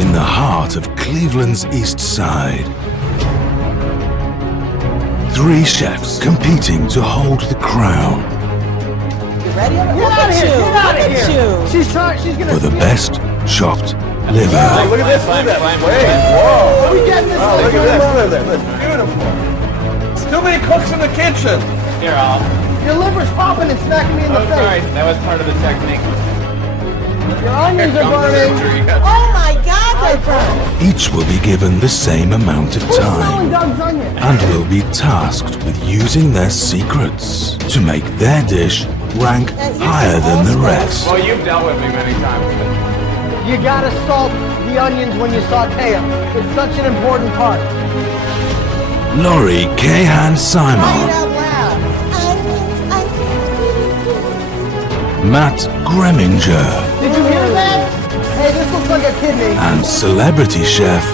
in the heart of Cleveland's East Side. 3 chefs competing to hold the crown. You ready? Get out of here! Get out of here! She's gonna for the best chopped liver. Hey, look at this, look at that. Wait, whoa. Are we getting this? Oh, look at this, look at this. Beautiful. It's too many cooks in the kitchen. Here, I'll. Your liver's popping and smacking me in the face. Sorry, that was part of the technique. Your onions are burning. Oh my God, they burned. Each will be given the same amount of Who's smelling time Doug's onion? and will be tasked with using their secrets to make their dish rank higher than the rest. Well, you've dealt with me many times. You gotta salt the onions when you saute them. It's such an important part. Lori Say it Cahan-Simon, out loud. Matt Greminger, Did you hear that? Hey, this looks like a kidney. and celebrity chef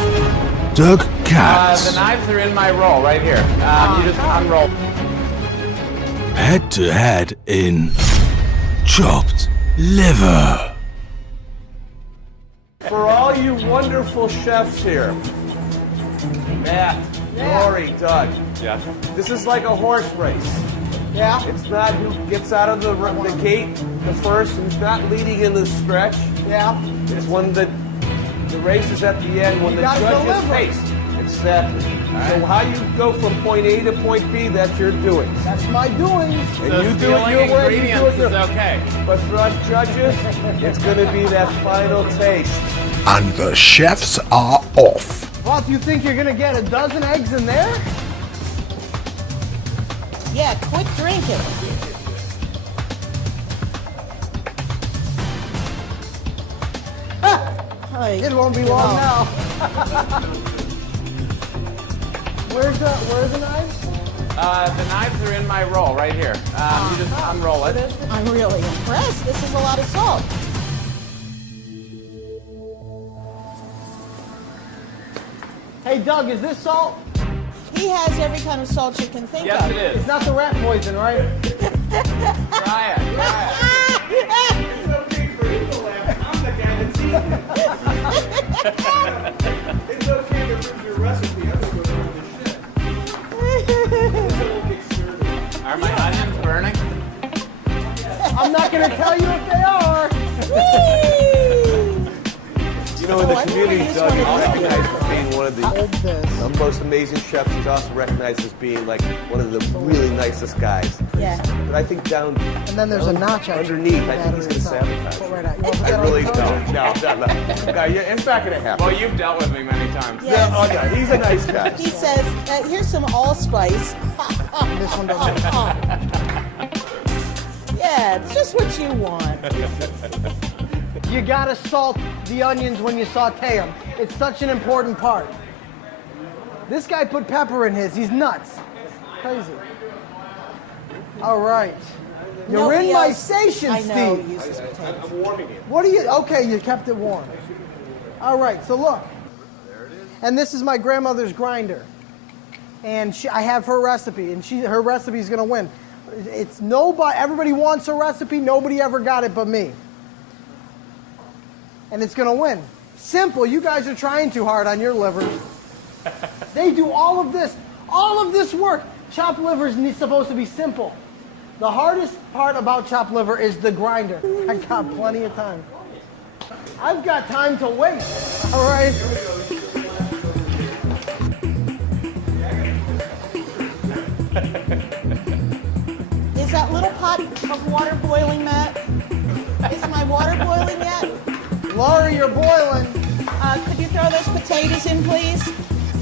Doug The Katz. knives are in my roll right here. You just unroll. Head to head in chopped liver. For all you wonderful chefs here, Matt, Lori, Doug, Yes. this is like a horse race. Yeah? It's not who gets out of the gate the first, who's not leading in the stretch. Yeah. It's when the race is at the end, when You the gotta judges deliver. taste. Exactly. So how you go from point A to point B, that's your doings. That's my doings. And So you do it stealing your way, you do ingredients it your is okay. But for us judges, it's going to be that final taste. And the chefs are off. What, do you think you're gonna get a dozen eggs in there? Yeah, quit drinking. It won't be long now. Where's the knives? The knives are in my roll right here. You just unroll it. I'm really impressed. This is a lot of salt. Hey, Doug, is this salt? He has every kind of salt you can think Yes, of. it is. It's not the rat poison, right? Try it. Try It's okay for you to laugh. I'm the guy that's eating it. It's okay to prove your recipe. I'm going to go through this shit. it. Are my onions burning? I'm not gonna tell you if they are. You know, in the Oh, I community, wanna use Doug one is of those. recognized as being one of the most amazing chefs. He's also recognized as being like one of the really nicest guys. Yeah. But I think down And then there's a notch underneath, I think he's going to sabotage. Put right out. I really don't. No. Yeah, it's not going to happen. Well, you've dealt with me many times. Yes. Oh, no, he's a nice guy. He says, here's some allspice. This one doesn't. Yeah, it's just what you want. You gotta salt the onions when you saute them. It's such an important part. This guy put pepper in his. He's nuts. Crazy. All right. You're Nobody in my else station, I know Steve. uses potatoes. I'm warming you. What are you? Okay, you kept it warm. All right, so look. And this is my grandmother's grinder. And I have her recipe, and her recipe is gonna win. It's nobody. Everybody wants a recipe. Nobody ever got it but me. And it's gonna win. Simple. You guys are trying too hard on your livers. They do all of this work. Chopped liver is supposed to be simple. The hardest part about chopped liver is the grinder. I got plenty of time. I've got time to waste. All right. Is that little pot of water boiling, Matt? Is my water boiling yet? Lori, you're boiling. Could you throw those potatoes in, please?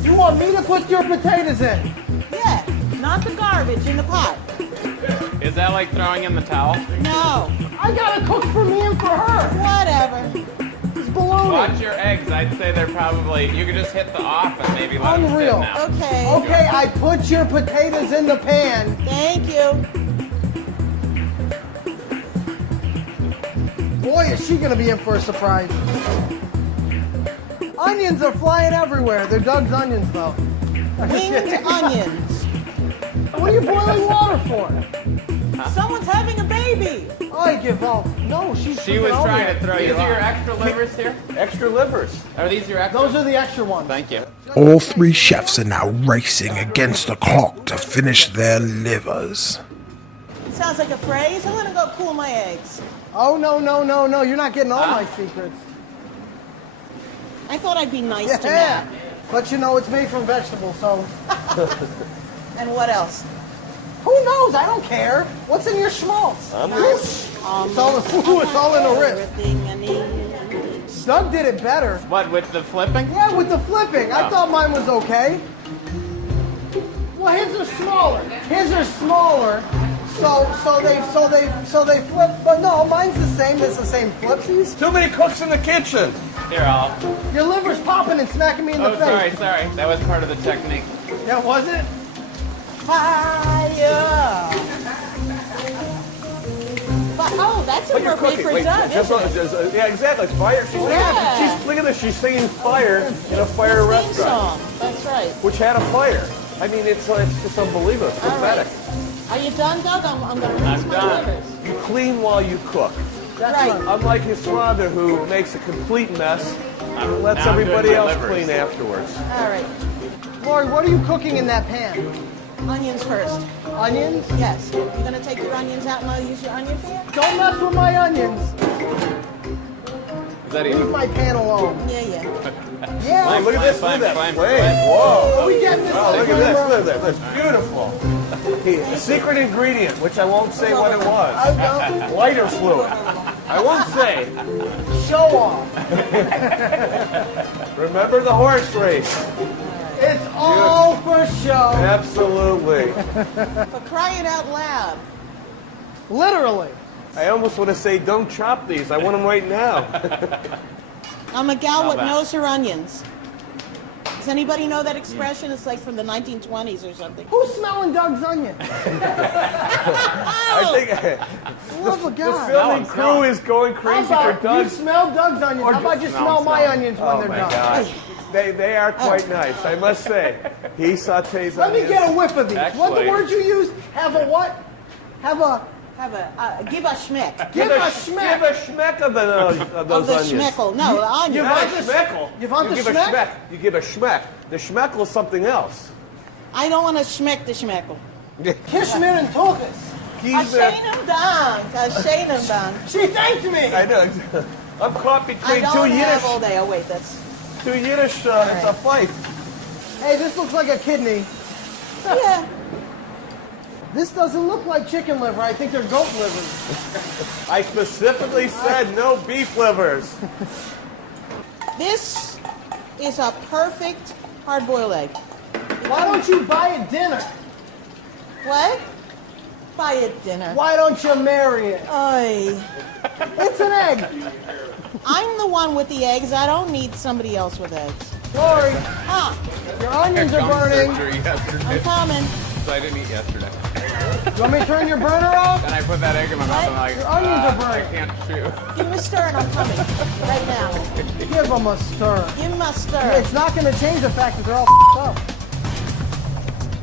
You want me to put your potatoes in? Yeah, not the garbage in the pot. Is that like throwing in the towel? No, I gotta cook for me and for her. whatever. It's baloney. Watch your eggs. I'd say they're probably. You could just hit the off and maybe let them sit Unreal. now. Okay. Okay, I put your potatoes in the pan. Thank you. Boy, is she gonna be in for a surprise. Onions are flying everywhere. They're Doug's onions, though. Winged onions. What are you boiling water for? Someone's having a baby. baby. I give up. No, she's She was freaking trying over to throw it. you. These are your extra livers here? Extra livers. Are these your extra? Those are the extra ones. Thank you. All three chefs are now racing against the clock to finish their livers. Sounds like a phrase. I'm gonna go cool my eggs. Oh, no, no, no, no. You're not getting all my secrets. I thought I'd be nice to Yeah. Matt. But you know, it's made from vegetables, so. And what else? Who knows? I don't care. What's in your schmaltz? It's all in the wrist. Everything I need. Doug did it better. What, with the flipping? Yeah, with the flipping. I thought mine was okay. Well, his are smaller. His are smaller. So they flip. But no, mine's the same. It's the same flipsies. Too many cooks in the kitchen. Here, I'll... Your liver's popping and smacking me in the Oh, face. sorry. That was part of the technique. Yeah, was it? Fire! Oh, that's a But you're more cooking. made for Wait, Doug, isn't it? yeah, exactly. Fire. She's Yeah. Look at this. She's singing fire in a fire Theme restaurant, song. That's right. which had a fire. I mean, it's just unbelievable. It's All right. pathetic. Are you done, Doug? I'm going to rinse I'm my done. livers. You clean while you cook. That's Right. right. Unlike his father, who makes a complete mess and lets now I'm everybody doing my else livers. clean afterwards. All right. Lori, what are you cooking in that pan? Onions first. Onions? Yes. You're going to take your onions out and I'll use your onion pan? Don't mess with my onions. Is that Leave even? my pan alone. Yeah. Yeah. Hey, look at this. Look fine, at that. fine. Wait, whoa. Are we getting this? Oh, look at this. Look at that. That's beautiful. The secret ingredient, which I won't say what it was. Don't Lighter fluid. I won't say. show off. Remember the horse race. It's all for show. Absolutely. For crying out loud. Literally. I almost want to say, don't chop these. I want them right now. I'm a gal what that? knows her onions. Does anybody know that expression? It's like from the 1920s or something. Who's smelling Doug's onion? I think Love of the God. filming crew is going How crazy for about you Doug's. smell Doug's onions? How about you smell my onions when Oh they're my done? gosh. They are quite nice, I must say. He sautés Let me onions. get a whiff of these. What the Actually- word you used? Have a what? Have a Give a schmeck. give a Give schmeck. a schmeck of those Of the onions. schmeckle. No, the onion. Not a want the- schmeckle. you want the give a schmeck? You give a schmeck. The schmeckle is something else. I don't want to schmeck the schmeckle. Kishmir and Tokas. He's Ashayim dan. She thanked me. I know. I'm caught I between two don't have Yiddish. all day. Oh, wait, that's... Two Yiddish. It's a fight. Hey, this looks like a kidney. Yeah. This doesn't look like chicken liver. I think they're goat livers. I specifically said no beef livers. This is a perfect hard-boiled egg. Why don't you buy a dinner? What? Buy a dinner. Why don't you marry it? Oy. It's an egg. I'm the one with the eggs. I don't need somebody else with eggs. Lori, Ah, your onions are burning. I'm coming. So I didn't eat yesterday. You want me to turn your burner off? And I put that egg in my mouth and I'm like, Your onions are I burning. can't chew. Give him a stir and I'm coming. Right now. Give them a stir. Give him a stir. It's not going to change the fact that they're all up.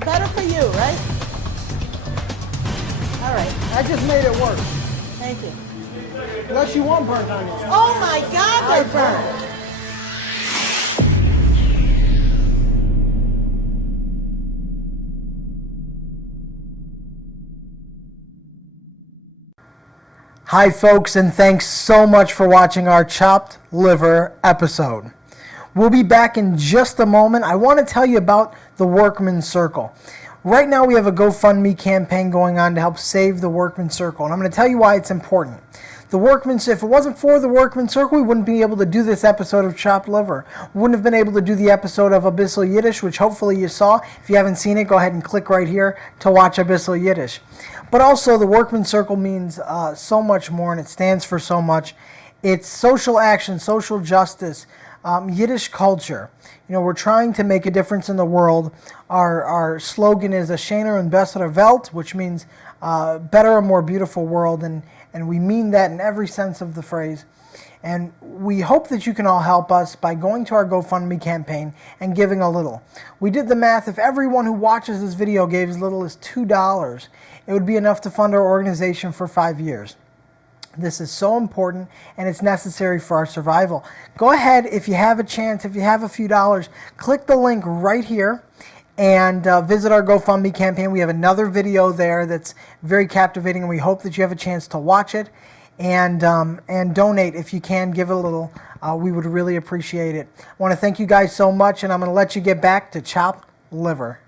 Better for you, right? All right. I just made it work. Thank you. Unless you want burnt onions. Oh my God, they're burned. Hi folks, and thanks so much for watching our chopped liver episode. We'll be back in just a moment. I want to tell you about the Workmen Circle. Right now we have a GoFundMe campaign going on to help save the Workmen Circle, and I'm going to tell you why it's important. The Workmen, if it wasn't for the Workmen Circle, we wouldn't be able to do this episode of Chopped Liver. We wouldn't have been able to do the episode of Abyssal Yiddish, which hopefully you saw. If you haven't seen it, go ahead and click right here to watch Abyssal Yiddish. But also, the Workmen Circle means so much more, and it stands for so much. It's social action, social justice, Yiddish culture. You know, we're trying to make a difference in the world. Our slogan is a schöner und bessere Welt, which means better and more beautiful world, and we mean that in every sense of the phrase. And we hope that you can all help us by going to our GoFundMe campaign and giving a little. We did the math. If everyone who watches this video gave as little as $2, It would be enough to fund our organization for 5 years. This is so important, and it's necessary for our survival. Go ahead, if you have a chance, if you have a few dollars, click the link right here and visit our GoFundMe campaign. We have another video there that's very captivating, and we hope that you have a chance to watch it and donate if you can. Give a little. We would really appreciate it. I want to thank you guys so much, and I'm going to let you get back to chopped liver.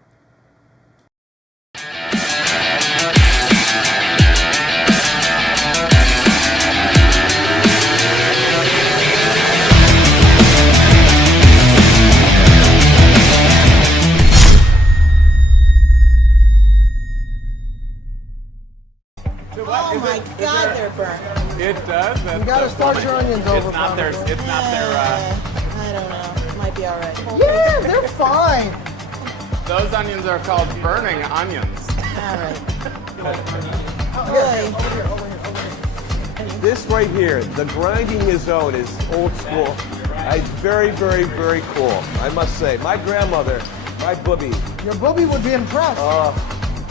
Oh my God, they're burnt. It does. You got to start your onions over. It's not their. It's not their. I don't know. It might be all right. Yeah, they're fine. Those onions are called burning onions. All right. Boy. This right here, the grinding his own is old school. It's very, very, very cool. I must say, my grandmother, my booby. Your booby would be impressed.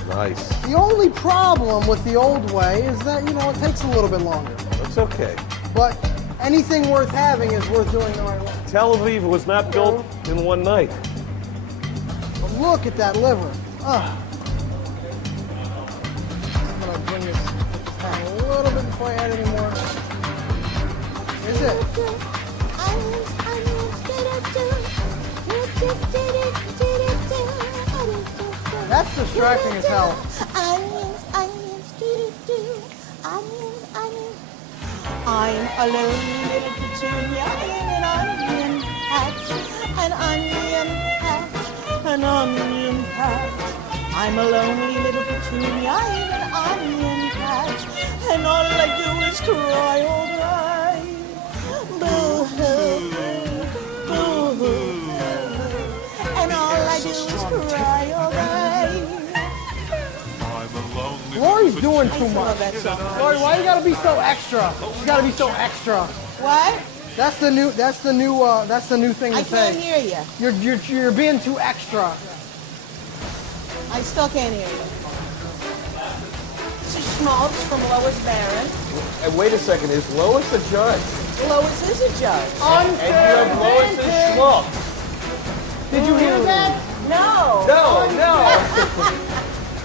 Nice. The only problem with the old way is that, you know, it takes a little bit longer. It's okay. But anything worth having is worth doing the right way. Tel Aviv was not built in one night. But look at that liver. I'm going to bring this down a little bit before I add any more. Here's it. That's distracting as hell. Onions, onions, do-do-do. Onions, onions. I'm a lonely little petunia in an onion patch. An onion patch. An onion patch. I'm a lonely little petunia in an onion patch. And all I do is cry all day. Boo-hoo, boo-hoo. And all I do is cry all day. Lori's doing too much. Lori, why you gotta be so extra? You gotta be so extra. What? That's the new thing to I say. can't hear you. You're being too extra. I still can't hear you. This is Schmaltz from Lois Barron. And wait a second, is Lois a judge? Lois is a judge. And you have Lois and Schmaltz. Did you hear that? No. No. No.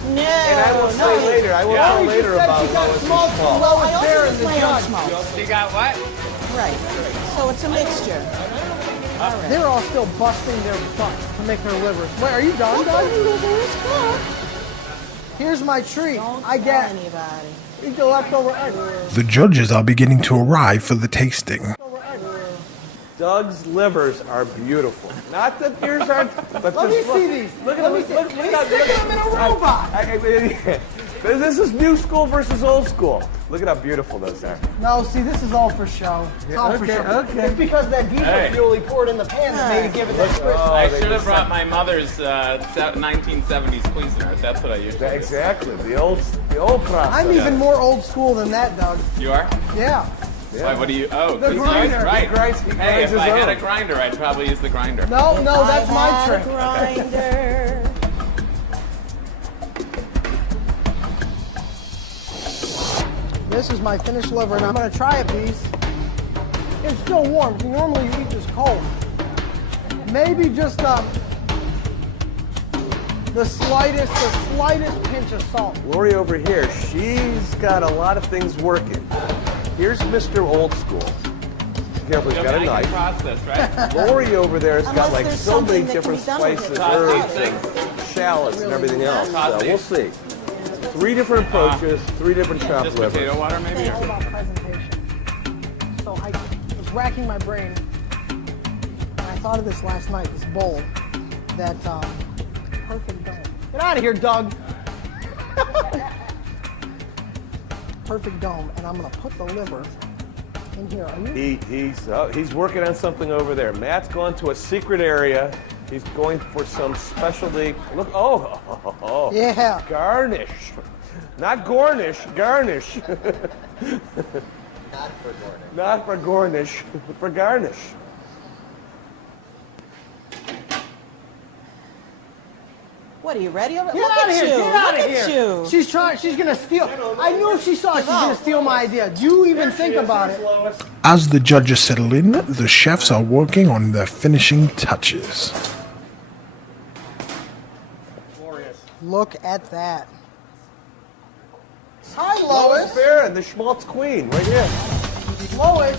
And I will say later, I will tell later about Lois and Schmaltz. Well, I also Barron, use the my own judge. Schmaltz. You got what? Right. So it's a mixture. All right. They're all still busting their butts to make their livers. Wait, are you done, Doug? Here's my treat. Don't I tell get anybody. eat the leftover egg. The judges are beginning to arrive for the tasting. Doug's livers are beautiful. Not that yours aren't, but Let me just see these. Look Let me see. He's sticking them in a robot. This is new school versus old school. Look at how beautiful those are. No, see, this is all for show. It's all for show. okay. It's because that diesel Hey. fuel he poured in the pan that made it give it that crisp. I they should have just- brought my mother's 1970s Cuisinart. That's what I used to do. Exactly, the old process. I'm even more old school than that, Doug. You are? Yeah. Why, what do you? Oh, The Cuisinart, grinder. right. He grinds Hey, if his I had own. a grinder, I'd probably use the grinder. No, that's my I trick. had a grinder. This is my finished liver, and I'm going to try a piece. It's still warm. Normally you eat this cold. Maybe just the slightest pinch of salt. Lori over here, she's got a lot of things working. Here's Mr. Old School. Careful, he's got a I can knife. process, right? Lori over there has got Unless like there's so many something that can different be done with spices, it. herbs, Things. and shallots, and everything else. So Toss we'll see. 3 different approaches, 3 different chopped Just livers. potato water, maybe? It's all Or? about presentation. So I was racking my brain, and I thought of this last night, this bowl, that perfect dome. Get out of here, Doug. Perfect dome, and I'm going to put the liver in here. Are you? He's working on something over there. Matt's gone to a secret area. He's going for some specialty. Look, oh, Yeah. garnish. Not Gornish, garnish. Not for Gornish, for garnish. What Are you ready? Get Look out at of here! you. Get out of Look here! at you. She's trying. She's gonna steal. I knew if she saw it, she's gonna steal my idea. Do you even think about it? As the judges settle in, the chefs are working on their finishing touches. Look at that. Hi, Lois Lois. Barron, the schmaltz queen, right here. Lois,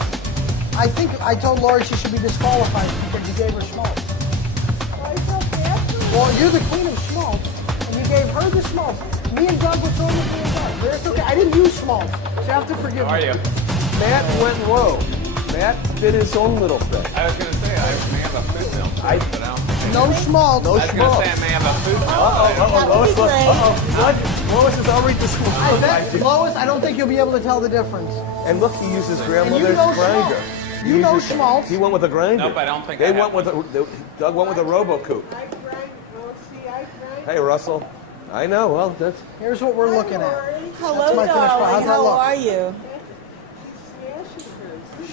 I think I told Lori she should be disqualified because you gave her schmaltz. Well, you're the queen of schmaltz, and you gave her the schmaltz. Me and Doug were throwing the thing back. But it's okay. I didn't use schmaltz, so you have to forgive How are me. you? Matt went low. Matt did his own little thing. I was going to say, I may have a food mill, but I don't think No schmaltz. No I was going to schmaltz. say I may have a food mill. Lois, That would be great. Lois is already I disqualified. bet, Lois, I don't think you'll be able to tell the difference. And look, he uses And you grandmother's know grinder. schmaltz. You know schmaltz. He went with a grinder. Nope, I don't think They I went have with a. Doug went with a RoboCoupe. Hey, Russell. I know. Well, that's. Here's what we're looking at. Hello, That's my finished product. How's darling. that How look? are you?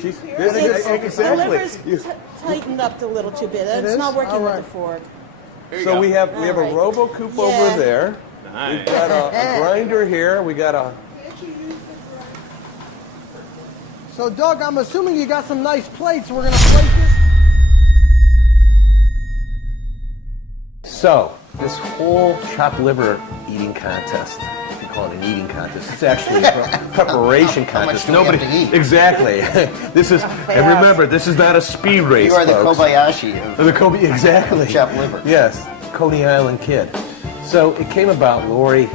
She's The exactly. liver's tightened up a little too bit. It's is? not working All with right. the fork. Here you So go. we have a All right. RoboCoupe Yeah. over there. Nice. We've got a grinder here. We got a. So, Doug, I'm assuming you got some nice plates. We're gonna plate this. So this whole chopped liver eating contest. If you call it an eating contest, it's actually a preparation How much contest. do we have to eat? Exactly. This is. And remember, this is not a speed race. You are the folks. Kobayashi of The Kobe, exactly. chopped liver. Yes, Coney Island kid. So it came about, Lori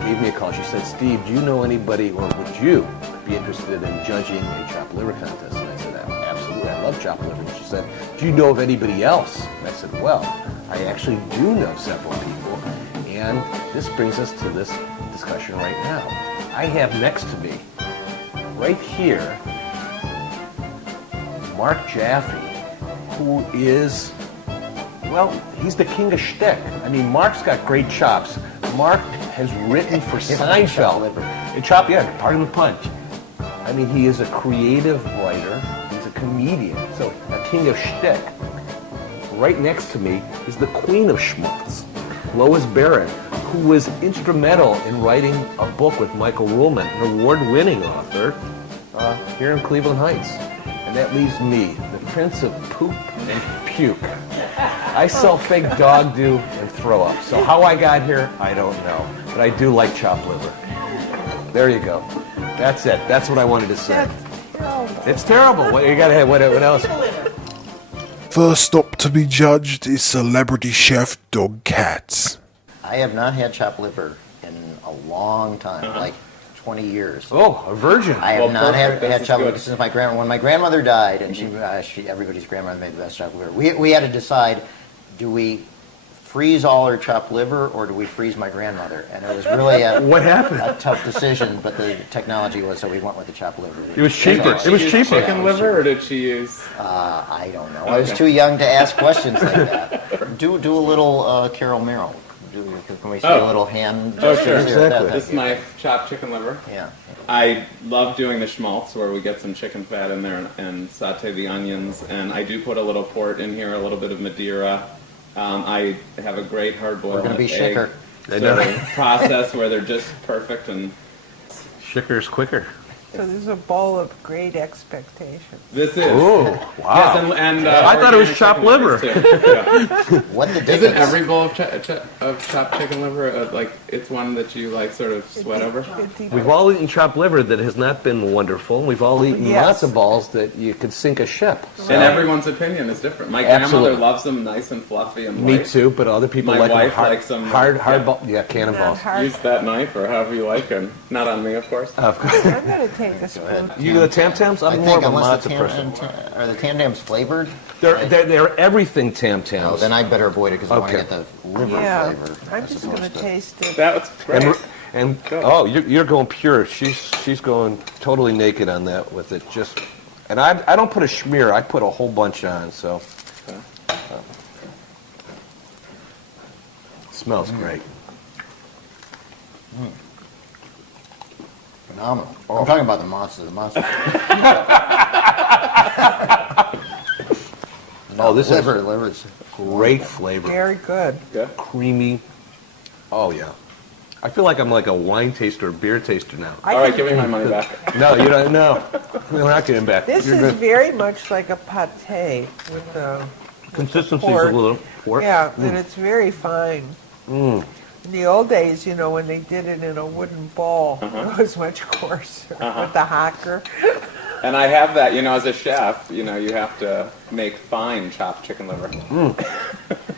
gave me a call. She said, Steve, do you know anybody, or would you be interested in judging a chopped liver contest? And I said, absolutely, I love chopped liver. And she said, do you know of anybody else? And I said, well, I actually do know several people. And this brings us to this discussion right now. I have next to me, right here, Marc Jaffe, who is, well, he's the king of shtick. I mean, Marc's got great chops. Marc has written for Seinfeld. Pardon the punch. I mean, he is a creative writer. He's a comedian. So, a king of shtick. Right next to me is the queen of schmaltz, Lois Barron, who was instrumental in writing a book with Michael Ruhlman, an award-winning author, here in Cleveland Heights. And that leaves me, the prince of poop and puke. I sell fake dog do and throw up. So how I got here, I don't know. But I do like chopped liver. There you go. That's it. That's what I wanted to say. It's terrible. What you gotta have? What else? First up to be judged is celebrity chef Doug Katz. I have not had chopped liver in a long time, like 20 years. Oh, a virgin. I have not perfect. This had is chopped good. liver since when my grandmother died, and she everybody's grandmother made the best chopped liver. We had to decide, do we freeze all her chopped liver or do we freeze my grandmother? And it was really What happened? a tough decision, but the technology was, so we went with the chopped liver. It was cheaper. It was cheaper. Chicken liver, or did she use? I don't know. I was too young to ask questions like that. Do a little Carol Merrill. Can we see a little hand? Oh, sure. Exactly. This is my chopped chicken liver. Yeah. I love doing the schmaltz, where we get some chicken fat in there and saute the onions, and I do put a little port in here, a little bit of Madeira. I have a great hard-boiled We're going to be egg shaker. process where they're just perfect, and Shikers quicker. So this is a bowl of great expectation. this is. Oh, Yes, wow. and I thought it was organic chopped chicken livers, liver. too. Yeah. What the Isn't difference? every bowl of, chopped chicken liver like it's one that you like sort of sweat over? We've all eaten chopped liver that has not been wonderful. We've all eaten Yes. lots of balls that you could sink a ship. So- And everyone's opinion is different. My Absolutely. grandmother loves them nice and fluffy and Me white. too, but other people My like them wife hard, likes them, hard yeah. ball. Yeah, cannonballs. Use that knife or however you like, and not on me, of course. Of course. I'm going to take a spoon. You do the Tam Tams? I I'm more think of a unless matzo the person. are the Tam Tams flavored? They're everything Tam Oh, Tams. then I better avoid it because I want to Okay. get the liver Yeah, flavor. I'm as just going to opposed taste it. That's great. And oh, you're going pure. She's going totally naked on that with it. Just, and I don't put a schmear. I put a whole bunch on. So smells great. Phenomenal. I'm talking about the monster. The monster. Oh, this liver. Liver's great flavor. Very good. Creamy, Oh, yeah. I feel like I'm like a wine taster or beer taster now. All right, give me my money back. No, you don't. No, we're not getting back. This You're is good. very much like a pâté with the Consistency's pork. a little pork. Yeah, and it's very fine. In the old days, you know, when they did it in a wooden bowl, it was much coarser with the hocker. And I have that, you know, as a chef, you know, you have to make fine chopped chicken liver.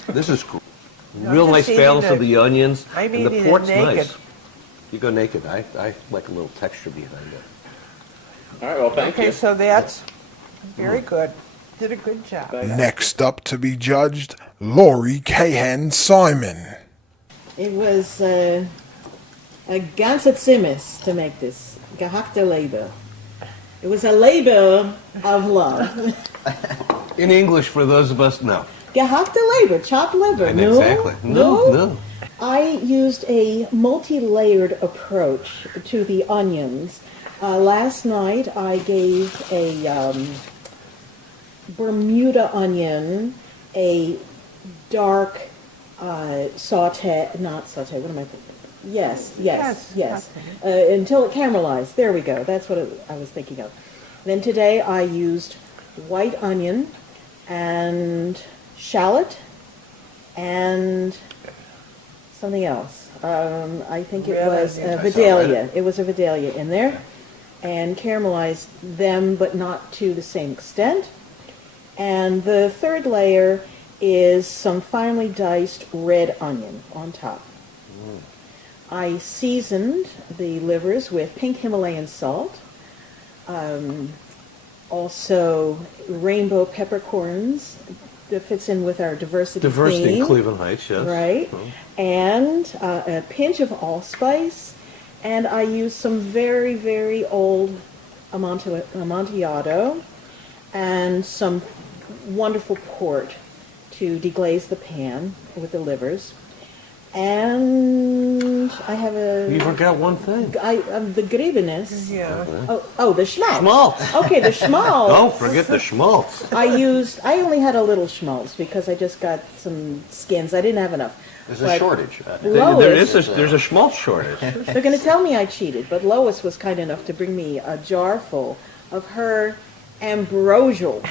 This is cool. I'm Real just nice balance eating of the onions. I'm and the eating it pork's naked. nice. You go naked. I like a little texture behind it. All right, well, thank Okay, you. so that's very good. Did a good job. Next up to be judged, Lori Cahan-Simon. It was a ganze Zimmes to make this. Gehackte Leber. It was a labor of love. In English, for those of us, no. Gehackte Leber, chopped liver. No? Exactly. No. I used a multi-layered approach to the onions. Last night I gave a Bermuda onion a dark saute, not saute, what am I thinking? Yes. Until it caramelized. There we go. That's what I was thinking of. Then today I used white onion and shallot and something else. I think it was Vidalia. It was a Vidalia in there. And caramelized them, but not to the same extent. And the third layer is some finely diced red onion on top. I seasoned the livers with pink Himalayan salt, also rainbow peppercorns that fits in with our diversity Diversity theme. in Cleveland Heights, yes. Right, and a pinch of allspice, and I used some very, very old Amontillado and some wonderful port to deglaze the pan with the livers. And I have You forgot one thing. the Griebenes. Yeah. Oh, the schmaltz. Schmaltz. Okay, the schmaltz. Don't forget the schmaltz. I only had a little schmaltz because I just got some skins. I didn't have enough. There's a But shortage. Lois, There's a schmaltz shortage. they're going to tell me I cheated, but Lois was kind enough to bring me a jar full of her ambrosial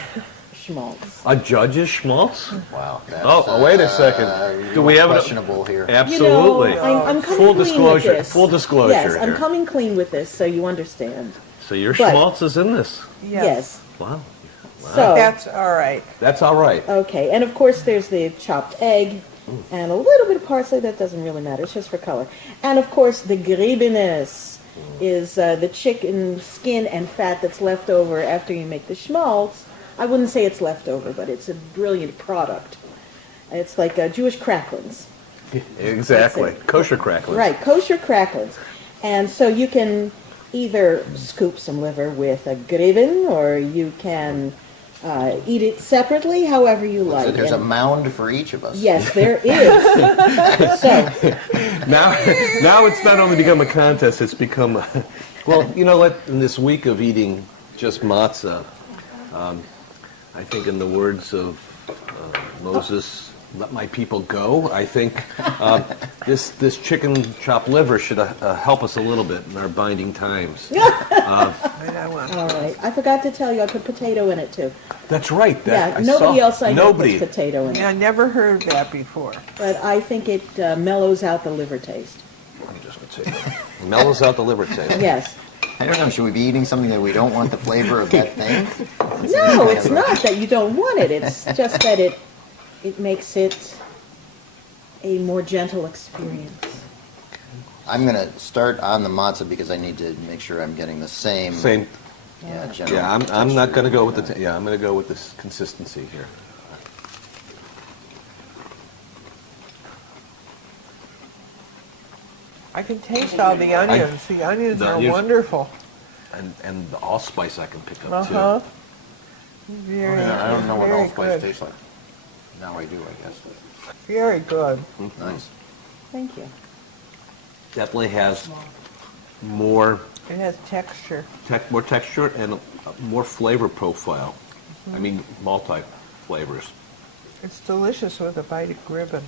schmaltz. A judge's schmaltz? Wow. That's, Oh, wait a second. Do we have questionable here? Absolutely. You know, I'm coming Full clean disclosure. with this. Full disclosure Yes, I'm here. coming clean with this, so you understand. So your But- schmaltz is in this. Yes. Wow. So That's all right. That's all right. okay, and of course there's the chopped egg and a little bit of parsley. That doesn't really matter. It's just for color. And of course the Griebenes is the chicken skin and fat that's left over after you make the schmaltz. I wouldn't say it's leftover, but it's a brilliant product. It's like Jewish cracklings. Exactly. That's it. Kosher cracklings. Right, kosher cracklings. And so you can either scoop some liver with a grieben, or you can eat it separately, however you like. There's a And- mound for each of us. Yes, there is. So, Now it's not only become a contest, it's become a... Well, you know what? In this week of eating just matzah, I think in the words of Moses, let my people go, I think this chicken chopped liver should help us a little bit in our binding times. all right. I forgot to tell you, I put potato in it too. That's right. Yeah, nobody else I know puts Nobody. potato in Yeah, I it. never heard of that before. But I think it mellows out the liver taste. I'm just going to say mellows out the liver taste. Yes. I don't know, should we be eating something that we don't want the flavor of that thing? No, it's not that you don't want it. It's just that it makes it a more gentle experience. I'm going to start on the matzah because I need to make sure I'm getting the same. Same. Yeah, general Yeah, I'm texture. not going to go with the... I'm going to go with this consistency here. I can taste all the onions. The onions The are onions- wonderful. And the allspice I can pick up Uh-huh. too. Very, I don't know what very allspice good. tastes like. Now I do, I guess. Very good. Nice. Thank you. Definitely has more It has texture. more texture and a more flavor profile. I mean, multi flavors. It's delicious with a bite of gribbon.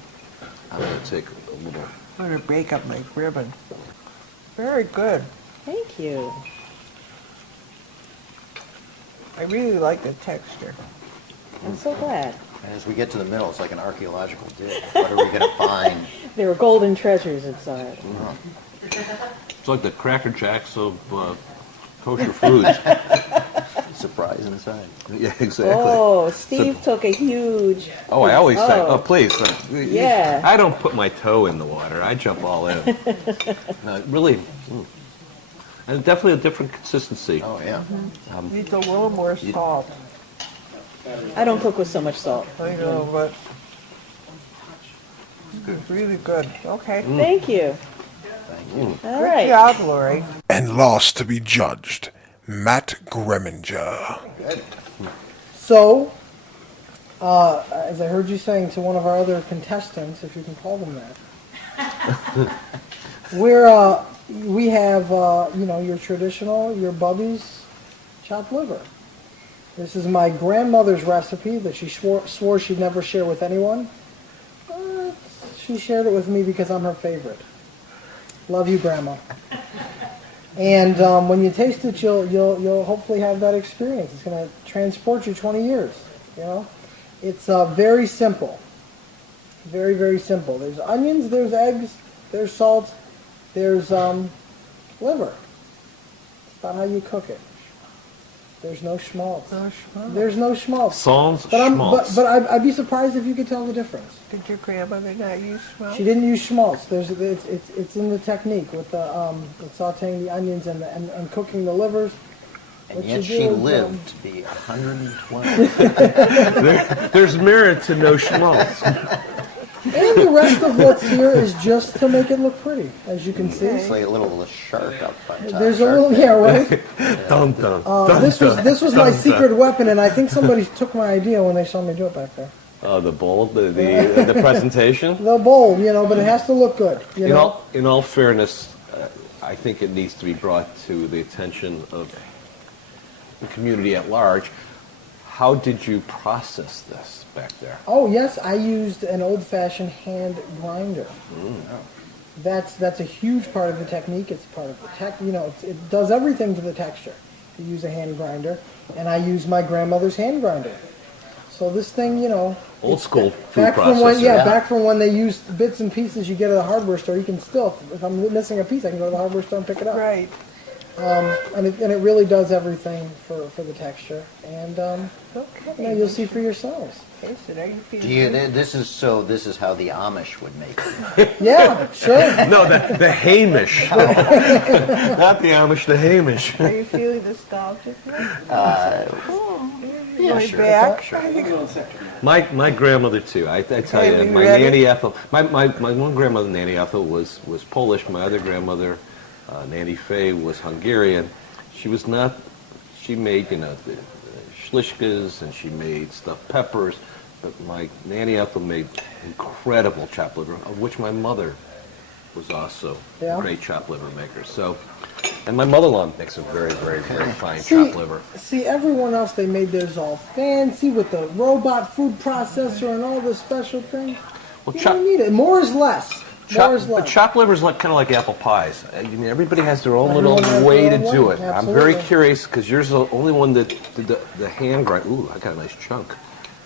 I'm going to take a little I'm going to break up my ribbon. Very good. Thank you. I really like the texture. I'm so glad. And as we get to the middle, it's like an archaeological dig. What are we going to find? There were golden treasures inside. It's like the Cracker Jacks of kosher foods. Surprise inside. Yeah, exactly. Oh, Steve took a huge... Oh, I always say, Oh. oh, please. Yeah. I don't put my toe in the water. I jump all in. No, really. And definitely a different consistency. Oh, yeah. Needs a little more salt. I don't cook with so much salt. I know, but it's really good. Okay. Thank you. All Good right. job, Lori. And last to be judged, Matt Greminger. So, as I heard you saying to one of our other contestants, if you can call them that, we have your traditional, your Bubby's chopped liver. This is my grandmother's recipe that she swore she'd never share with anyone. She shared it with me because I'm her favorite. Love you, Grandma. And when you taste it, you'll hopefully have that experience. It's going to transport you 20 years. You know, it's very simple. Very, very simple. There's onions, there's eggs, there's salt, there's liver. It's about how you cook it. There's no schmaltz. No schmaltz. There's no schmaltz. Sans But schmaltz. I'd be surprised if you could tell the difference. Did your grandmother not use schmaltz? She didn't use schmaltz. It's in the technique with with sautéing the onions and cooking the livers. And What yet you do she is, lived to be 120. There's merit to no schmaltz. And the rest of what's here is just to make it look pretty, as you can see. It's like a little shark up by top. There's a little, yeah, right. Dun, dun, dun, This was my dun, secret weapon, and I think somebody took my idea when they saw me do it back there. the bowl, the presentation. The bowl, but it has to look good. In all fairness, I think it needs to be brought to the attention of the community at large. How did you process this back there? Oh yes, I used an old-fashioned hand grinder. That's a huge part of the technique. It's part of the tech. It does everything to the texture. You use a hand grinder, and I use my grandmother's hand grinder. So this thing, Old school food back from when, processor. back from when they used bits and pieces you get at the hardware store. You can still, if I'm missing a piece, I can go to the hardware store and pick it up. Right. And it really does everything for the texture. And Okay. you'll see for yourselves. Taste it. Are you feeling good? This is how the Amish would make it. Yeah, sure. No, the Hamish. Not the Amish, the Hamish. Are you feeling nostalgic now? Yeah, Going sure. back? Sure. My grandmother too. I tell Okay, you, we my ready? Nanny Ethel. My one grandmother, Nanny Ethel, was Polish. My other grandmother, Nanny Faye, was Hungarian. She was not. She made the schlishkas and she made stuffed peppers, but my Nanny Ethel made incredible chopped liver, of which my mother was also Yeah. a great chopped liver maker. So, and my mother-in-law makes a very, very, very fine See, chopped liver. see, everyone else, they made theirs all fancy with the robot food processor and all this special things. Well, You chop- don't need it. More is less. More is But less. chopped liver is kind of like apple pies. I mean, everybody has their own Everyone has little their way to own do way. it. I'm very Absolutely. curious because you're the only one that did the hand grind. Ooh, I got a nice chunk.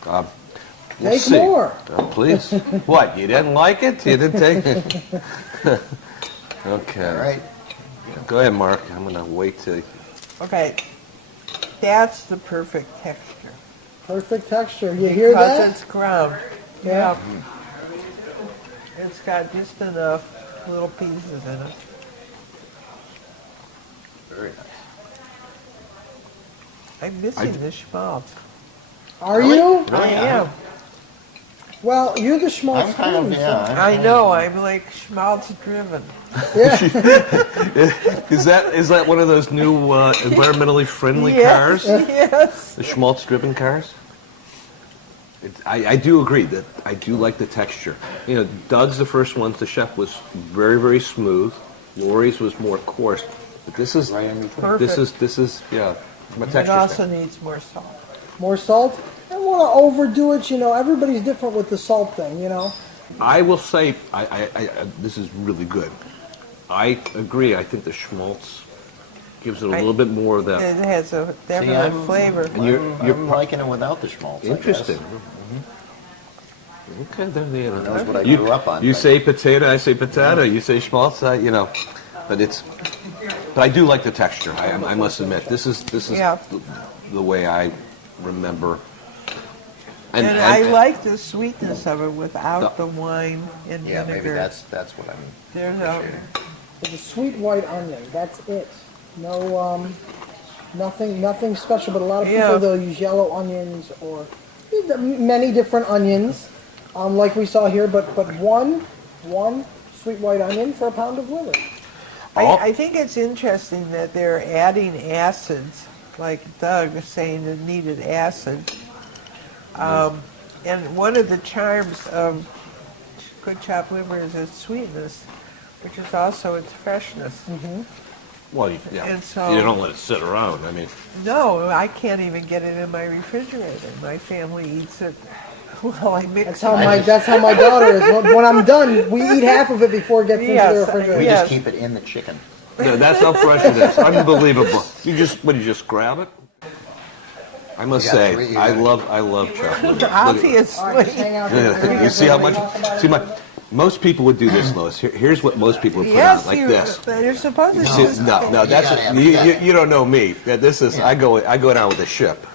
We'll Take see. more. Please. What? You didn't like it? You didn't take it? Okay. All right. Go ahead, Mark. I'm gonna wait till. Okay. That's the perfect texture. Perfect texture. You hear Because that? it's ground. Yeah. It's got just enough little pieces in it. Very nice. I'm missing the schmaltz. Are you? I am. Well, you're the schmaltz I'm kind of, queen, so- yeah. I know. I'm like schmaltz driven. Is that one of those new environmentally friendly cars? Yes. The schmaltz-driven cars? I do agree that I do like the texture. Doug's the first one. The chef was very, very smooth. Lori's was more coarse. But this is Right in between. Perfect. this is from a It texture also standpoint. needs more salt. More salt. I don't want to overdo it. Everybody's different with the salt thing. I will say, this is really good. I agree. I think the schmaltz gives it a little bit more of that. It has a See, definite flavor. And you're I'm liking it without the schmaltz. interesting. Okay, then Knows what I grew up on. You but- say potato, I say potato. You say schmaltz, but I do like the texture. I must admit, this is Yeah. the way I remember. And I like the sweetness of it without the wine and Yeah, vinegar. maybe that's what I'm There's a, appreciating. It's a sweet white onion. That's it. No, nothing special. But a lot of people Yeah. they'll use yellow onions or many different onions, like we saw here. But one sweet white onion for a pound of liver. I think it's interesting that they're adding acids, like Doug was saying it needed acid. And one of the charms of good chopped liver is its sweetness, which is also its freshness. Well, And so- you don't let it sit around. I mean, No, I can't even get it in my refrigerator. My family eats it while I mix That's how my daughter is. When I'm done, we eat half of it before it gets into Yes, the refrigerator. We Yes. just keep it in the chicken. that's how fresh it is. Unbelievable. You just grab it? I must You got say, three, you I got- love chopped liver. Obviously. All right, just hang out here. You see how much? Most people would do this, Lois. Here's what most people would put Yes, on, like this. You're supposed to See, just no, that's gotta have you don't know me. This is I go down with a ship.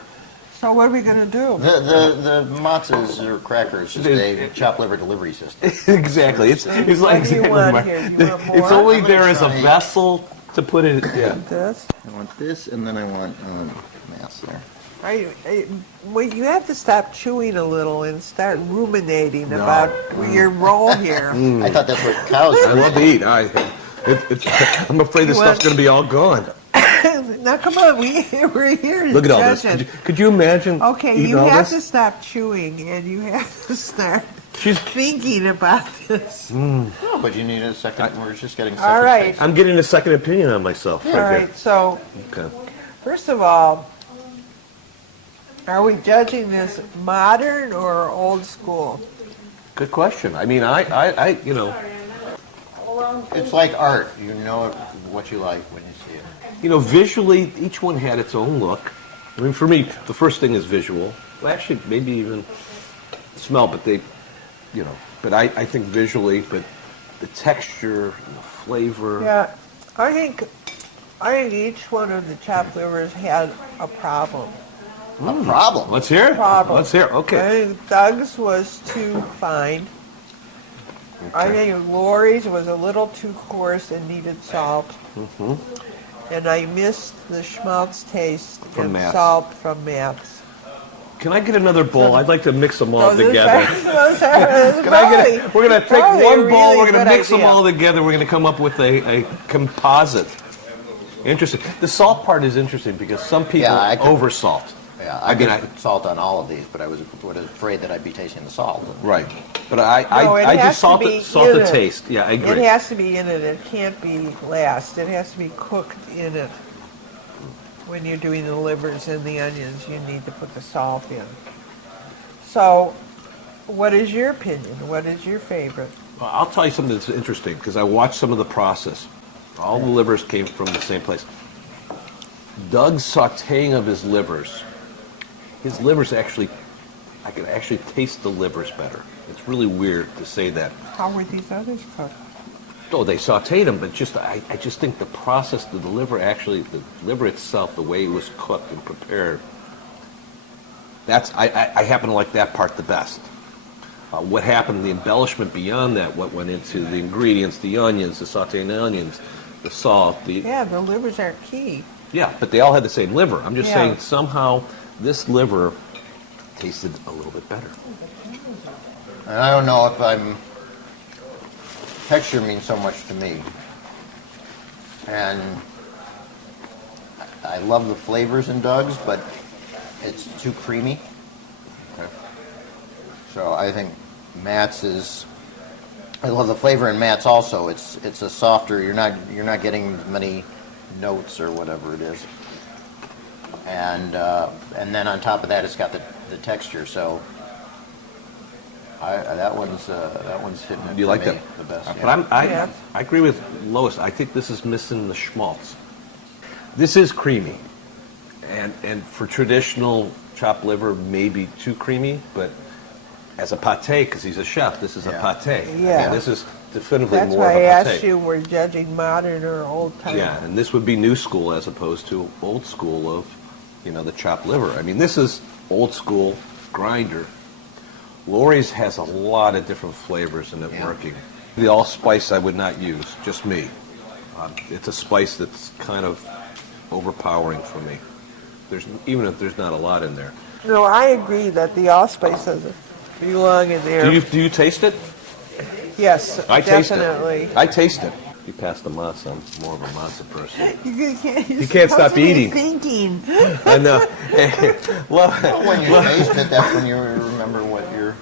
So what are we going to do? The matzahs or crackers just a chopped liver delivery system. Exactly. It's like What do you exactly want right. here? You want more? It's only I'm gonna there as a try- vessel to put it. Yeah. This? I want this, and then I want mass there. Well, you have to stop chewing a little and start ruminating about your role here. I thought that's what cows I love to eat. I'm afraid this You stuff's want- going to be all gone. Now, come on, we're here to Look at all this. judge it. Could you imagine? Okay, eating you all have this? to stop chewing and you have to start She's- thinking about this. No, but you need a second. We're just getting. All right. taste. I'm getting a second opinion on myself. All right right, so there. Okay. first of all, are we judging this modern or old school? Good question. I mean, I It's like art. You know what you like when you see it. visually, each one had its own look. I mean, for me, the first thing is visual. Well, actually, maybe even smell, but but I think visually, but the texture, the flavor. Yeah, I think each one of the chopped livers had a problem. A problem. Let's hear it. Problem. Let's hear it. Okay. I think Doug's was too fine. I think Lori's was a little too coarse and needed salt. And I missed the schmaltz taste From and Matt's. salt from Matt's. Can I get another bowl? I'd like to mix them all So those together. Can I get a, we're going to take one bowl, we're going to mix them all together, we're going to come up with a composite. Interesting. The salt part is interesting because some people Yeah, I could- over-salt. Yeah, I mean, I put salt on all of these, but I was afraid that I'd be tasting the salt. Right. But No, it I has just to be salt in the it. taste. Yeah, I agree. It has to be in it. It can't be last. It has to be cooked in it. When you're doing the livers and the onions, you need to put the salt in. So, what is your opinion? What is your favorite? Well, I'll tell you something that's interesting because I watched some of the process. All the livers came from the same place. Doug's sautéing of his livers actually, I can actually taste the livers better. It's really weird to say that. How were these others cooked? Oh, they sautéed them, but I just think the process, the liver itself, the way it was cooked and prepared, I happen to like that part the best. What happened, the embellishment beyond that, what went into the ingredients, the onions, the sautéed onions, the salt, Yeah, the livers are key. yeah, but they all had the same liver. I'm just Yeah. saying somehow this liver tasted a little bit better. And I don't know if texture means so much to me. And I love the flavors in Doug's, but it's too creamy. So I think Matt's is. I love the flavor in Matt's also. It's a softer. You're not getting as many notes or whatever it is. And then on top of that, it's got the texture. So That one's hitting it. Do you for like me that? the best? But Yeah. I agree with Lois. I think this is missing the schmaltz. This is creamy, and for traditional chopped liver, maybe too creamy. But as a pate, because he's a chef, this is a pate. Yeah. And this is definitively That's more why of I a asked pate. you, we're judging modern or old time. Yeah, and this would be new school as opposed to old school of, the chopped liver. I mean, this is old school grinder. Lori's has a lot of different flavors in it working. The allspice I would not use, just me. It's a spice that's kind of overpowering for me. Even if there's not a lot in there. No, I agree that the allspice doesn't belong in there. Do you taste it? Yes, I taste definitely. it. I taste it. You passed the masa. I'm more of a masa person. You You can't stop eating. Thinking. I know. Well, When you taste it, that's when you remember what you're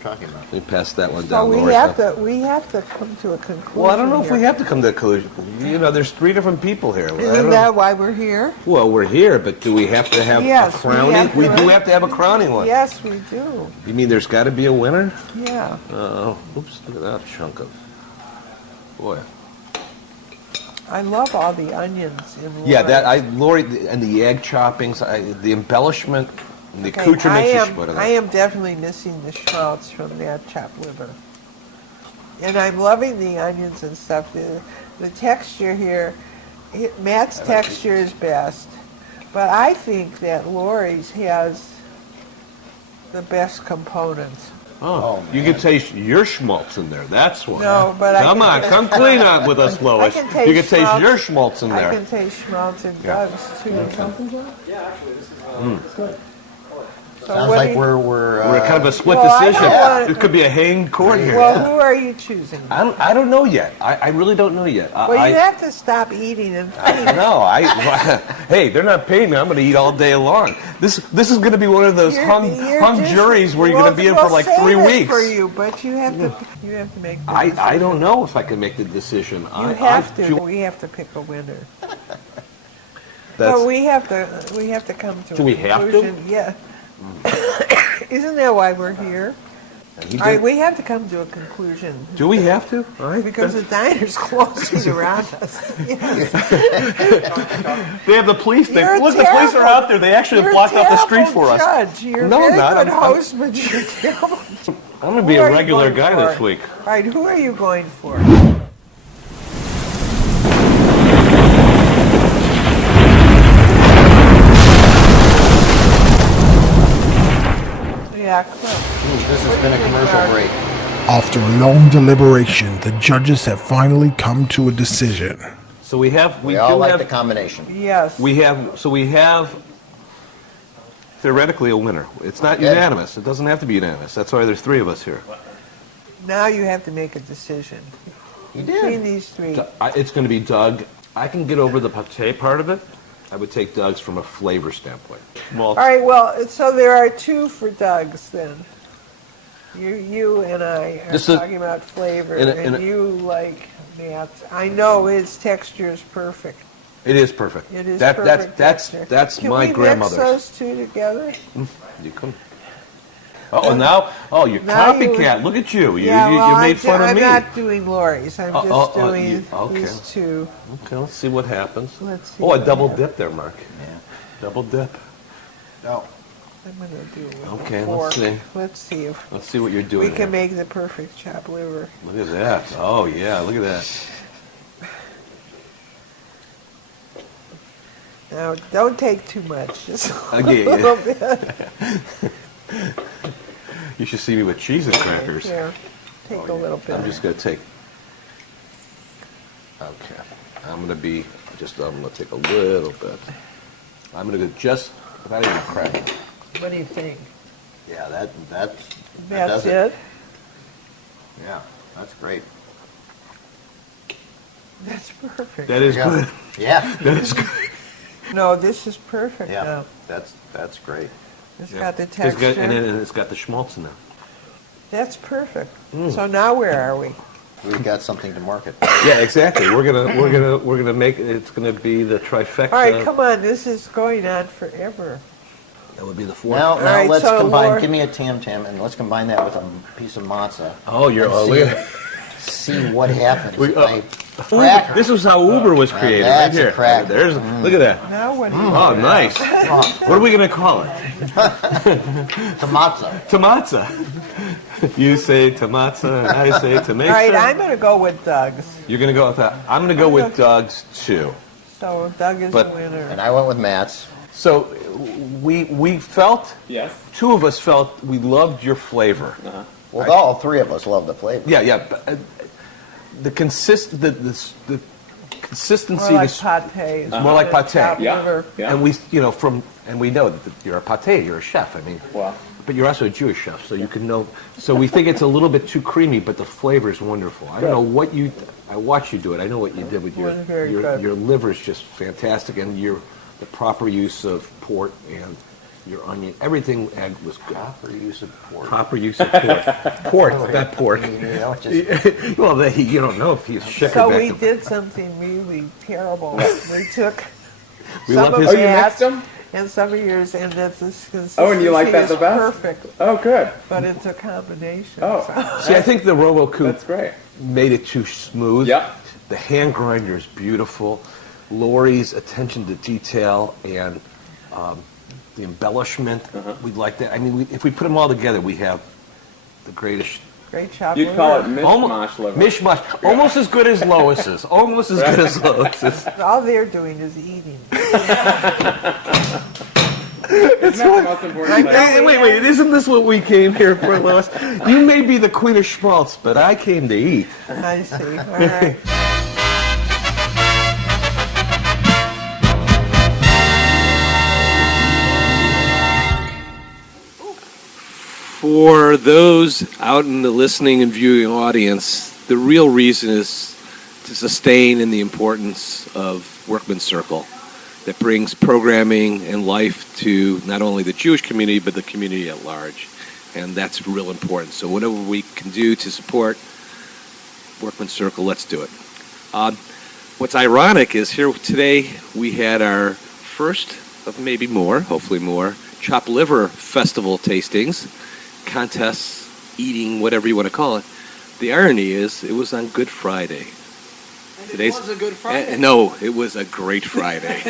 talking about. you pass that one So down, we Lori. have to come to a conclusion. Well, I don't know if we here. have to come to a conclusion. There's 3 different people here. I Isn't don't- that why we're here? Well, we're here, but do we have to have Yes, a we crowning? have We to- do have to have a crowning one. Yes, we do. You mean there's got to be a winner? Yeah. Oh, oops, look at that chunk of... Boy. I love all the onions in Yeah, Lori's. Lori, and the egg choppings, the embellishment, and the Okay, accoutrements you put in I it. am definitely missing the schmaltz from that chopped liver. And I'm loving the onions and stuff. The texture here, Matt's texture is best. But I think that Lori's has the best components. Oh, you can taste your schmaltz in there. That's one. No, but I Come can on, taste- come clean up with us, Lois. I can taste You can taste schmaltz. your schmaltz in I there. can taste schmaltz and Doug's too. So Sounds what like do you- we're We're kind of a split Well, I decision. don't want- There could be a hanged court here. Well, who are you choosing? I don't know yet. I really don't know yet. Well, you have to stop eating and think. No, hey, they're not paying me. I'm going to eat all day long. This is going to be one of those You're hung just- juries where you're going to be in for we'll like save 3 it weeks. for you, but you have to make the decision. I don't know if I can make the decision. You have to. We have to pick a winner. That's, Well, we have to come to Do a we have to? conclusion. Yeah. Isn't that why we're here? he All right, did- we have to come to a conclusion. do we have to? All right. Because the diner's closing around us. Yes. They have the police. You're a Look, the police are terrible- out there. They actually You're blocked a off the street terrible for us. judge. You're No, a I'm very not. good I'm- host, but you're terrible. I'm going to be Who a are you regular going guy for? this week. All right, who are you going for? Yeah, come on. This has been a commercial break. After a long deliberation, the judges have finally come to a decision. So we have. We do all like have, the combination. Yes. We have theoretically a winner. It's not Okay. unanimous. It doesn't have to be unanimous. That's why there's 3 of us here. Now you have to make a decision You between did. these 3. It's going to be Doug. I can get over the pate part of it. I would take Doug's from a flavor standpoint. Well, All right, well, so there are 2 for Doug's then. You and I are This is- talking about flavor, in a- and you like Matt's. I know his texture is perfect. it is perfect. It is That's perfect texture. that's Can my we grandmother's. mix those 2 together? You can. Oh, now, you Now you- copycat. Look at you. You well, made fun of I'm me. not doing Lori's. I'm just doing okay. these 2. Okay, let's see what happens. Let's see Oh, a what double happens. dip there, Mark. Yeah. Double dip. No. I'm going to do it with Okay, a let's fork. see. Let's see if Let's see what you're we doing. can here. make the perfect chopped liver. Look at that. Oh, yeah, look at that. Now, don't take too much. Just a Okay, yeah. little bit. You should see me with cheese and crackers. Here, take a little bit. I'm just going to take. Okay. I'm going to take a little bit. I'm going to go just without even cracker. What do you think? Yeah, that that That's does it? Yeah, that's great. That's perfect. That is Yeah. good. Yeah. That is good. No, this is perfect Yeah. now. That's great. It's got the It's texture. got, and it's got the schmaltz in there. That's perfect. So now where are we? We've got something to market. Yeah, exactly. We're gonna make it's gonna be the trifecta. All right, come on. This is going on forever. That would be the fourth. Now right, let's so combine. Lord- Give me a Tam Tam, and let's combine that with a piece of matzah. Oh, you're. Oh, look at See what happens. We- if I cracker. This was how Uber was created, right that's a here. cracker. There's. Look at that. Now what do you Oh, nice. What are we gonna call it? The matzah. Tomatza. You say tomatza, and I say tomato. All right, I'm going to go with Doug's. You're gonna go with that. I'm gonna go with Doug's too. So Doug is But- the winner. And I went with Matt's. So we felt. Yes. Two of us felt we loved your flavor. Well, all three of us love the flavor. Yeah. But, the consistency, More like the- pâté. More like pâté. Chopped Yeah. liver. Yeah. and we know that you're a pâté, you're a chef. I mean, Well, but you're also a Jewish chef, so you can know. So we think it's a little bit too creamy, but the flavor is wonderful. I don't know what you. I watched you do it. I know what you did with It was very your good. your liver is just fantastic, and the proper use of port and your onion, everything was good. Proper use of pork. Proper use of port, not pork. You know, just Well, you don't know if he's shipping So back we to- did something really terrible. We took We some love of his- Oh, you Matt's mixed 'em? and some of yours, and that's this consistency Oh, and you like that is the best? perfect, oh, good. but it's a combination. Oh, so. See, I think the Robo Coupe That's great. made it too smooth. Yep. The hand grinder is beautiful. Lori's attention to detail and the embellishment, we like that. I mean, if we put them all together, we have the greatest. Great chopped You'd call it liver. mishmash liver. Mishmash. Almost as good as Lois's. Almost as good as Lois's. All they're doing is eating. Isn't that the most important thing? Wait, isn't this what we came here for, Lois? You may be the queen of schmaltz, but I came to eat. I see. All right. For those out in the listening and viewing audience, the real reason is to sustain in the importance of Workman Circle that brings programming and life to not only the Jewish community, but the community at large. And that's real important. So whatever we can do to support Workman Circle, let's do it. What's ironic is here today we had our first of maybe more, hopefully more, chopped liver festival tastings, contests, eating, whatever you want to call it. The irony is it was on Good Friday. And it was a Good Friday. No, it was a great Friday.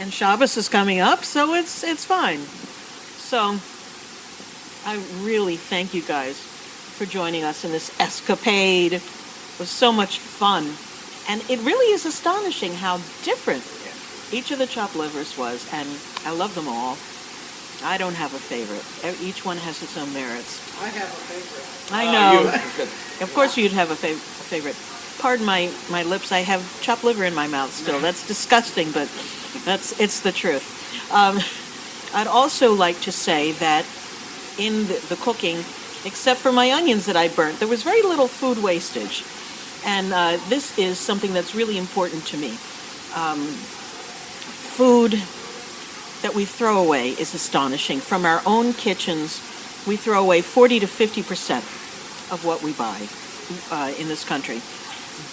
And Shabbos is coming up, so it's fine. So I really thank you guys for joining us in this escapade. It was so much fun. And it really is astonishing how different each of the chopped livers was, and I love them all. I don't have a favorite. Each one has its own merits. I have a favorite. I know. Of course you'd have a favorite. Pardon my lips. I have chopped liver in my mouth still. That's disgusting, but it's the truth. I'd also like to say that in the cooking, except for my onions that I burnt, there was very little food wastage. And this is something that's really important to me. Food that we throw away is astonishing. From our own kitchens, we throw away 40 to 50% of what we buy in this country.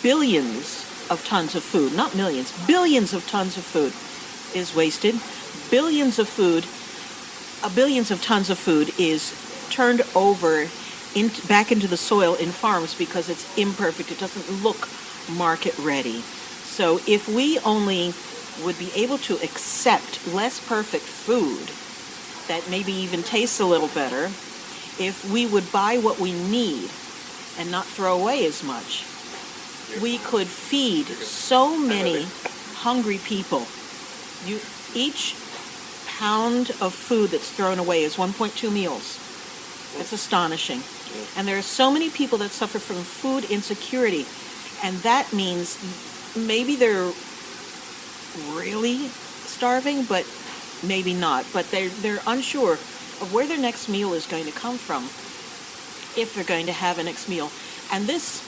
Billions of tons of food, not millions, billions of tons of food is wasted. Billions of tons of food is turned over back into the soil in farms because it's imperfect. It doesn't look market ready. So if we only would be able to accept less perfect food that maybe even tastes a little better, if we would buy what we need and not throw away as much, we could feed so many hungry people. Each pound of food that's thrown away is 1.2 meals. It's astonishing. And there are so many people that suffer from food insecurity, and that means maybe they're really starving, but maybe not. But they're unsure of where their next meal is going to come from, if they're going to have a next meal. And this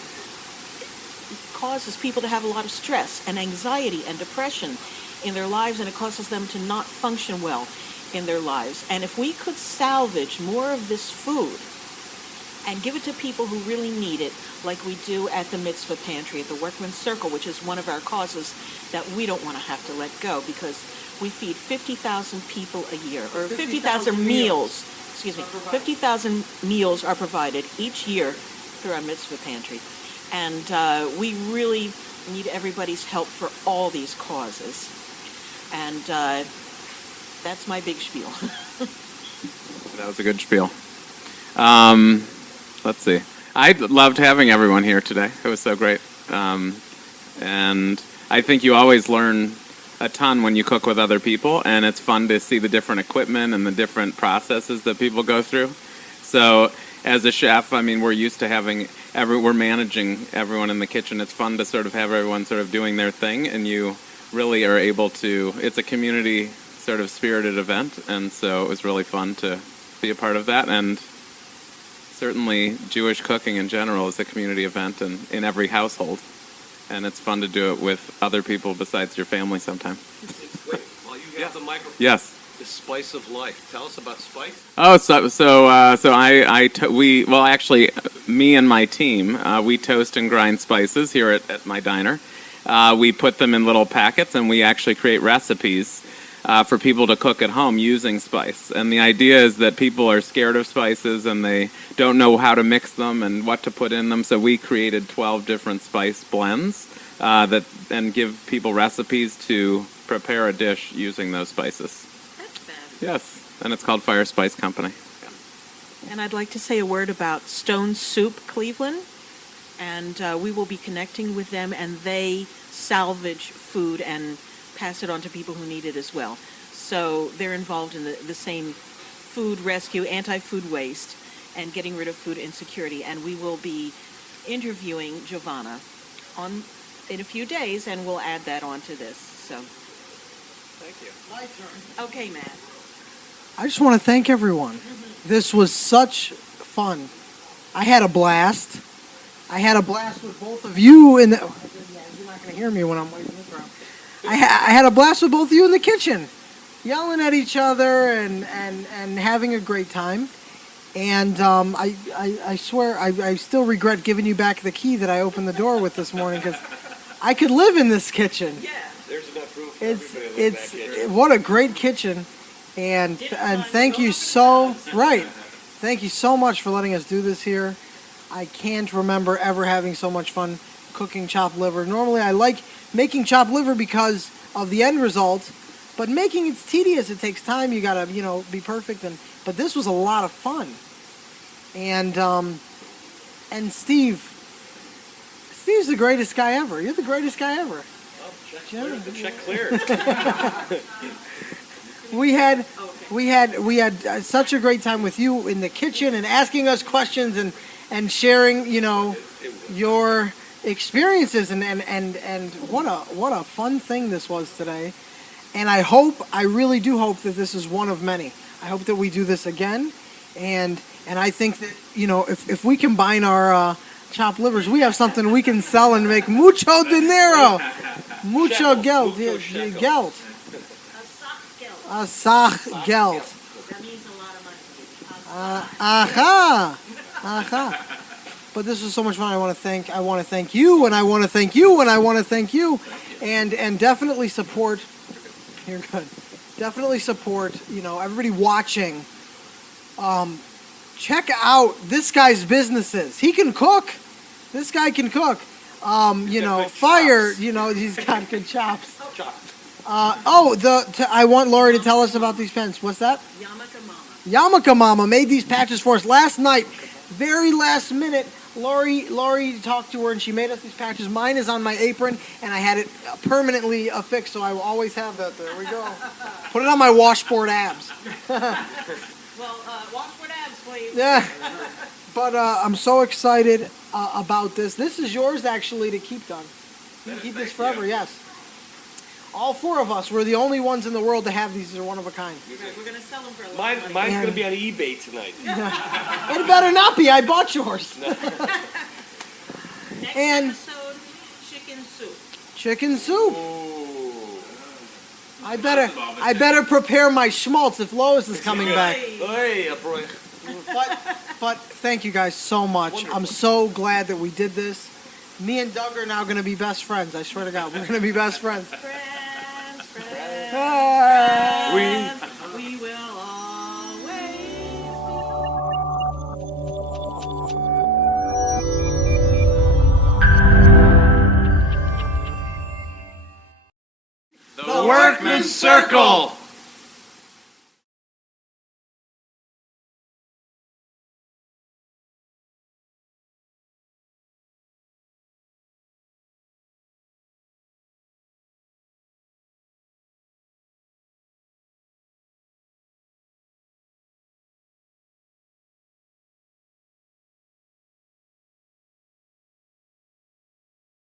causes people to have a lot of stress and anxiety and depression in their lives, and it causes them to not function well in their lives. And if we could salvage more of this food and give it to people who really need it, like we do at the Mitzvah Pantry, at the Workman Circle, which is one of our causes that we don't want to have to let go, because We feed 50,000 people a year, or 50,000 meals. Excuse me. 50,000 meals are provided each year through our mitzvah pantry. And we really need everybody's help for all these causes. And that's my big spiel. That was a good spiel. Let's see. I loved having everyone here today. It was so great. And I think you always learn a ton when you cook with other people, and it's fun to see the different equipment and the different processes that people go through. So as a chef, I mean, we're used to having we're managing everyone in the kitchen. It's fun to sort of have everyone sort of doing their thing, and you really are able to, it's a community sort of spirited event, and so it was really fun to be a part of that. And certainly Jewish cooking in general is a community event in every household. And it's fun to do it with other people besides your family sometime. Wait, while you have the microphone. Yes. The spice of life. Tell us about spice. Oh, actually, me and my team, we toast and grind spices here at my diner. We put them in little packets, and we actually create recipes for people to cook at home using spice. And the idea is that people are scared of spices, and they don't know how to mix them and what to put in them. So we created 12 different spice blends and give people recipes to prepare a dish using those spices. That's fabulous. Yes, and it's called Fire Spice Company. And I'd like to say a word about Stone Soup Cleveland. And we will be connecting with them, and they salvage food and pass it on to people who need it as well. So they're involved in the same food rescue, anti-food waste, and getting rid of food insecurity. And we will be interviewing Giovanna in a few days, and we'll add that onto this. So, Thank you. My turn. okay, Matt. I just want to thank everyone. This was such fun. I had a blast. I had a blast with both of you in the... Oh, you're not going to hear me when I'm waving this around. I had a blast with both of you in the kitchen, yelling at each other and having a great time. And I swear, I still regret giving you back the key that I opened the door with this morning, because I could live in this kitchen. Yeah. There's enough room for everybody to live in that kitchen. What a great kitchen. And thank you so much for letting us do this here. I can't remember ever having so much fun cooking chopped liver. Normally I like making chopped liver because of the end result, but making it's tedious. It takes time. You gotta, be perfect. But this was a lot of fun. And Steve's the greatest guy ever. You're the greatest guy ever. Oh, the check cleared. We had such a great time with you in the kitchen and asking us questions and sharing, your experiences and what a fun thing this was today. And I really do hope that this is one of many. I hope that we do this again, and I think that if we combine our chopped livers, we have something we can sell and make mucho dinero, mucho geld. A sach geld. That means a lot of money. But this was so much fun. I want to thank you, and I want to thank you, and I want to thank you, and definitely support. You're good. Definitely support. Everybody watching. Check out this guy's businesses. He can cook. This guy can cook. Fire. Chops. He's got good chops. Chops. I want Lori to tell us about these pens. What's that? Yarmulke Mama made these patches for us last night. Very last minute. Lori talked to her and she made us these patches. Mine is on my apron and I had it permanently affixed, so I will always have that. There we go. Put it on my washboard abs. Washboard abs, please. Yeah. But I'm so excited about this. This is yours actually to keep, Don. You can keep this forever, yes. All four of us, we're the only ones in the world to have these. They're one of a kind. We're going to sell them for a lot. Mine's going to be on eBay tonight. It better not be. I bought yours. Next And- episode, chicken soup. Chicken soup. Ooh. I better prepare my schmaltz if Lois is coming back. Hey, boy. But thank you guys so much. Wonderful. I'm so glad that we did this. Me and Doug are now going to be best friends. I swear to God, we're going to be best friends. Friends. We will always. The Workman Circle.